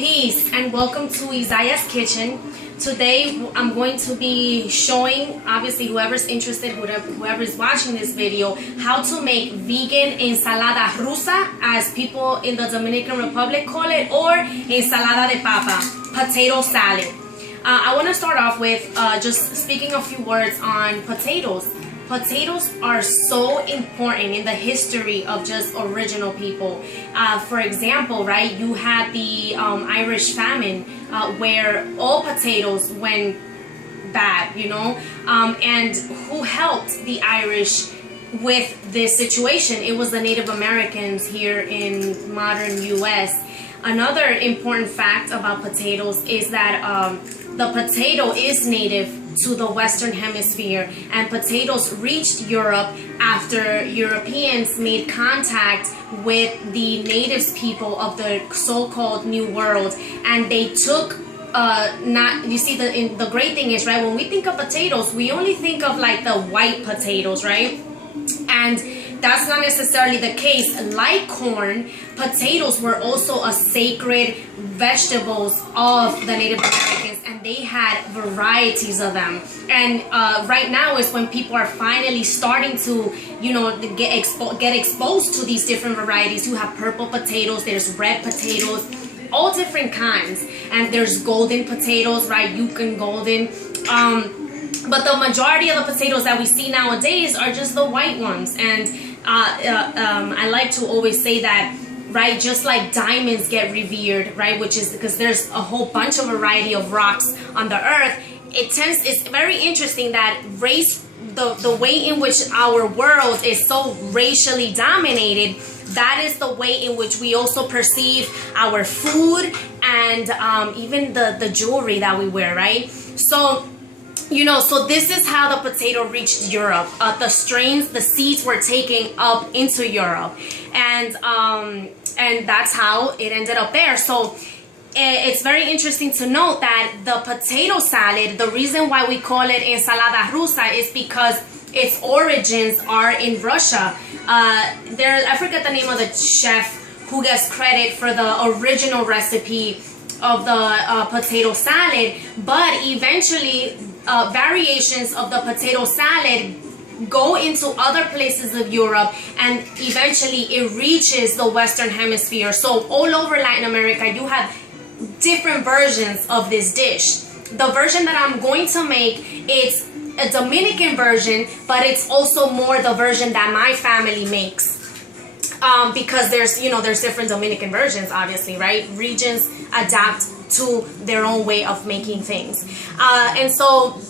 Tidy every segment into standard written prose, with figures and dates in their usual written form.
Peace and welcome to Izayaa's kitchen. Today I'm going to be showing, obviously whoever's interested, whoever's watching this video, how to make vegan ensalada rusa, as people in the Dominican Republic call it, or ensalada de papa, potato salad. I want to start off with just speaking a few words on potatoes. Potatoes are so important in the history of just original people. For example, right, you had the Irish famine where all potatoes went bad, you know, and who helped the Irish with this situation? It was the Native Americans here in modern US. Another important fact about potatoes is that the potato is native to the Western Hemisphere, and potatoes reached Europe after Europeans made contact with the natives people of the so-called New World, and they took the great thing is, right, when we think of potatoes, we only think of like the white potatoes, right? And that's not necessarily the case. Like corn, potatoes were also a sacred vegetables of the Native Americans, and they had varieties of them. And right now is when people are finally starting to, you know, get exposed to these different varieties. You have purple potatoes, there's red potatoes, all different kinds, and there's golden potatoes, right? Yukon golden. But the majority of the potatoes that we see nowadays are just the white ones. And I like to always say that, right, just like diamonds get revered, right, which is because there's a whole bunch of variety of rocks on the earth. It's very interesting that the way in which our world is so racially dominated, that is the way in which we also perceive our food and even the jewelry that we wear, right? So, you know, so this is how the potato reached Europe. The seeds were taken up into Europe, and that's how it ended up there. So it's very interesting to note that the potato salad, the reason why we call it Ensalada Rusa is because its origins are in Russia. I forget the name of the chef who gets credit for the original recipe of the potato salad, but eventually variations of the potato salad go into other places of Europe, and eventually it reaches the Western Hemisphere. So all over Latin America you have different versions of this dish. The version that I'm going to make, it's a Dominican version, but it's also more the version that my family makes. Because there's different Dominican versions, obviously, right? Regions adapt to their own way of making things. And so,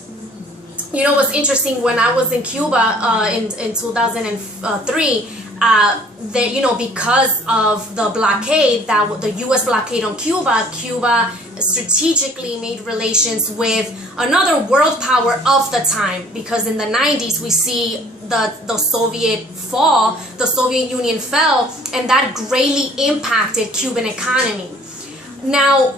you know, what's interesting, when I was in Cuba in 2003, that, you know, because of the blockade, the U.S. blockade on Cuba, Cuba strategically made relations with another world power of the time, because in the 90s we see the Soviet fall, the Soviet Union fell, and that greatly impacted Cuban economy. Now,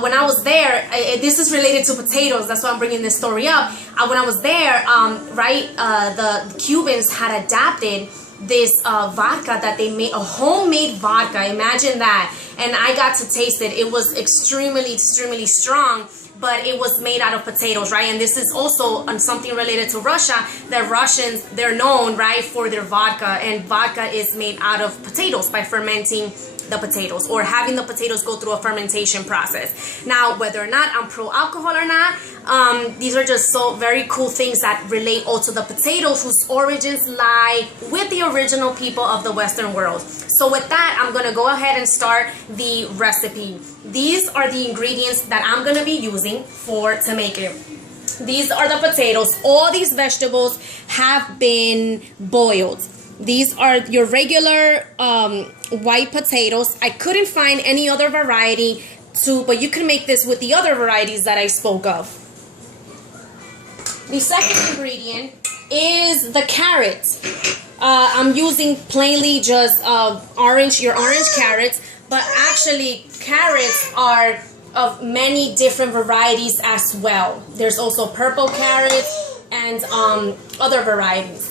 when I was there, this is related to potatoes, that's why I'm bringing this story up. When I was there, the Cubans had adapted this vodka that they made, a homemade vodka, imagine that, and I got to taste it. It was extremely strong, but it was made out of potatoes, right? And this is also something related to Russia. The Russians, they're known, right, for their vodka, and vodka is made out of potatoes by fermenting the potatoes, or having the potatoes go through a fermentation process. Now, whether or not I'm pro-alcohol or not, these are just so very cool things that relate also to the potatoes, whose origins lie with the original people of the Western world. So with that, I'm gonna go ahead and start the recipe. These are the ingredients that I'm gonna be using to make it. These are the potatoes. All these vegetables have been boiled. These are your regular white potatoes. I couldn't find any other variety but you can make this with the other varieties that I spoke of. The second ingredient is the carrots. I'm using plainly just your orange carrots, but actually carrots are of many different varieties as well. There's also purple carrots and other varieties.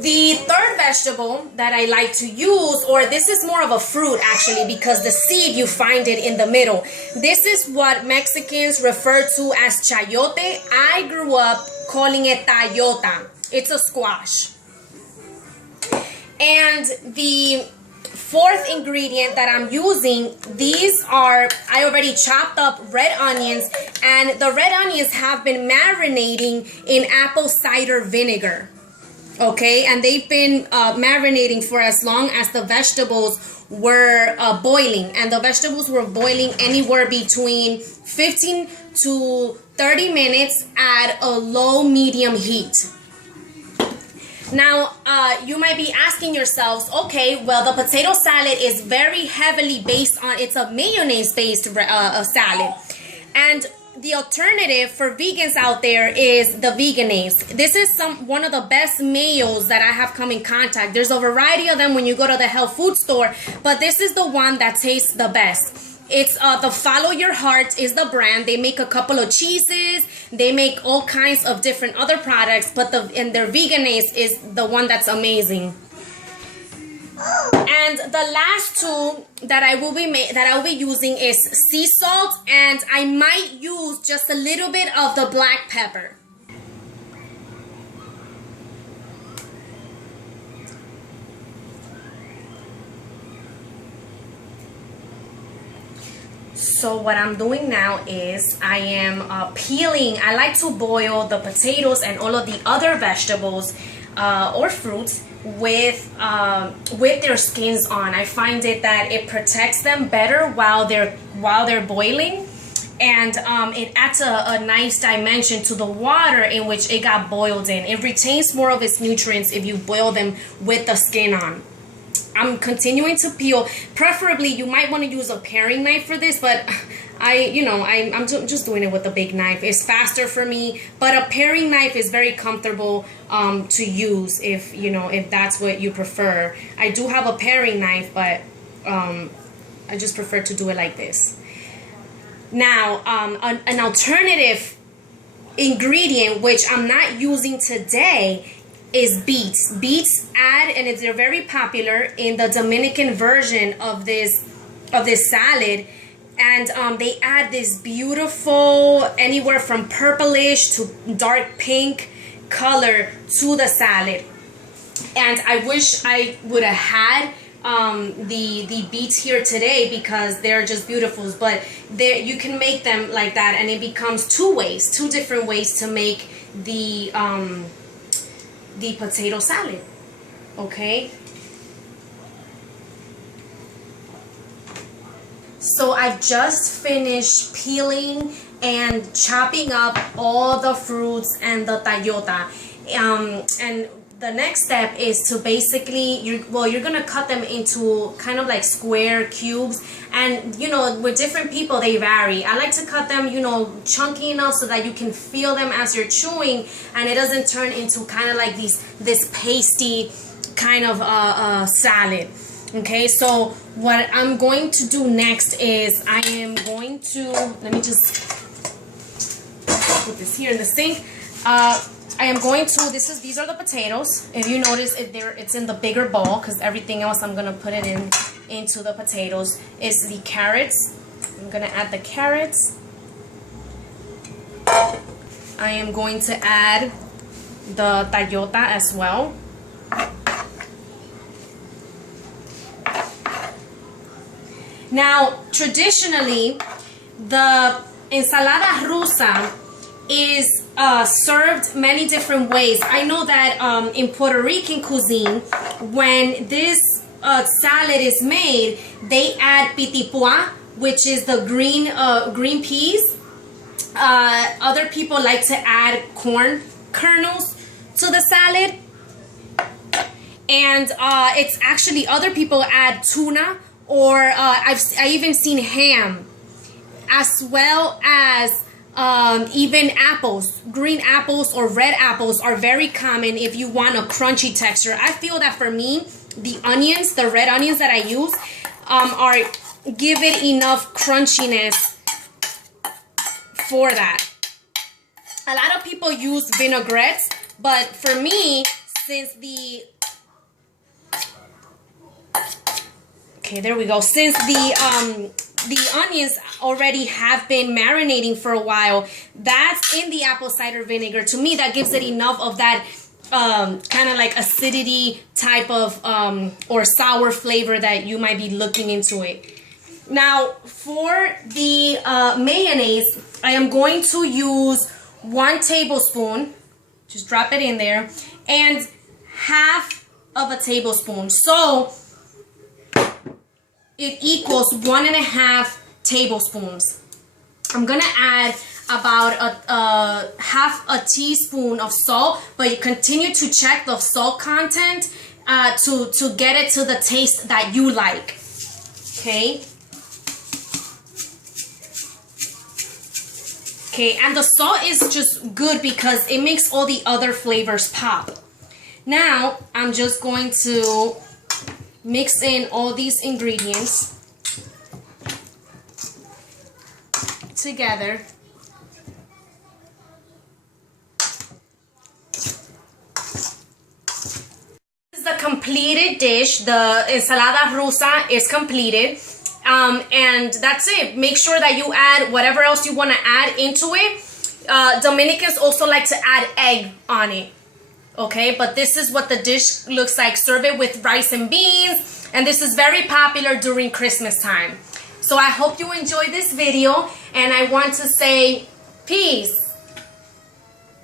The third vegetable that I like to use, or this is more of a fruit actually, because the seed you find it in the middle. This is what Mexicans refer to as chayote. I grew up calling it tayota. It's a squash. And the fourth ingredient that I'm using, these are, I already chopped up red onions, and the red onions have been marinating in apple cider vinegar. Okay, and they've been marinating for as long as the vegetables were boiling, and the vegetables were boiling anywhere between 15 to 30 minutes at a low medium heat. Now, you might be asking yourselves, okay, well, the potato salad is very heavily based on, it's a mayonnaise-based salad. And the alternative for vegans out there is the Vegenaise. This is one of the best mayos that I have come in contact. There's a variety of them when you go to the health food store, but this is the one that tastes the best. It's the Follow Your Heart is the brand. They make a couple of cheeses. They make all kinds of different other products, but their Vegenaise is the one that's amazing. And the last two that I will be using is sea salt, and I might use just a little bit of the black pepper. So what I'm doing now is I am peeling. I like to boil the potatoes and all of the other vegetables or fruits with their skins on. I find that it protects them better while they're boiling, and it adds a nice dimension to the water in which it got boiled in. It retains more of its nutrients if you boil them with the skin on. I'm continuing to peel. Preferably, you might want to use a paring knife for this, but I'm just doing it with a big knife. It's faster for me, but a paring knife is very comfortable to use if that's what you prefer. I do have a paring knife, but I just prefer to do it like this. Now, an alternative ingredient, which I'm not using today, is beets. Beets they're very popular in the Dominican version of this salad, and they add this beautiful, anywhere from purplish to dark pink color to the salad. And I wish I would have had the beets here today, because they're just beautiful. But you can make them like that, and it becomes two different ways to make the potato salad. Okay, so I've just finished peeling and chopping up all the fruits and the Chayote, and the next step is to basically you're gonna cut them into kind of like square cubes, and with different people they vary. I like to cut them chunky enough so that you can feel them as you're chewing, and it doesn't turn into kind of like this pasty kind of salad. Okay, so what I'm going to do next is I am going to, let me just put this here in the sink. I am going to, these are the potatoes. If you notice, it's in the bigger bowl, because everything else I'm going to put it into the potatoes. Is the carrots. I'm going to add the carrots. I am going to add the Chayote as well. Now, traditionally, the Ensalada Rusa is served many different ways. I know that in Puerto Rican cuisine, when this salad is made, they add pitipua, which is the green peas. Other people like to add corn kernels to the salad, and it's actually, other people add tuna, or I even seen ham, as well as even apples. Green apples or red apples are very common if you want a crunchy texture. I feel that for me, the red onions that I use give it enough crunchiness for that. A lot of people use vinaigrettes, but for me, since the Okay, there we go. Since the onions already have been marinating for a while, that's in the apple cider vinegar. To me, that gives it enough of that kind of like acidity type of or sour flavor that you might be looking into it. Now, for the mayonnaise, I am going to use 1 tablespoon. Just drop it in there. And half of a tablespoon. So it equals 1.5 tablespoons. I'm gonna add about a half a teaspoon of salt, but you continue to check the salt content to get it to the taste that you like. Okay. Okay, and the salt is just good because it makes all the other flavors pop. Now, I'm just going to mix in all these ingredients together. This is the completed dish. The Ensalada Rusa is completed. And that's it. Make sure that you add whatever else you want to add into it. Dominicans also like to add egg on it. Okay, but this is what the dish looks like. Serve it with rice and beans. And this is very popular during Christmas time. So I hope you enjoyed this video. And I want to say peace.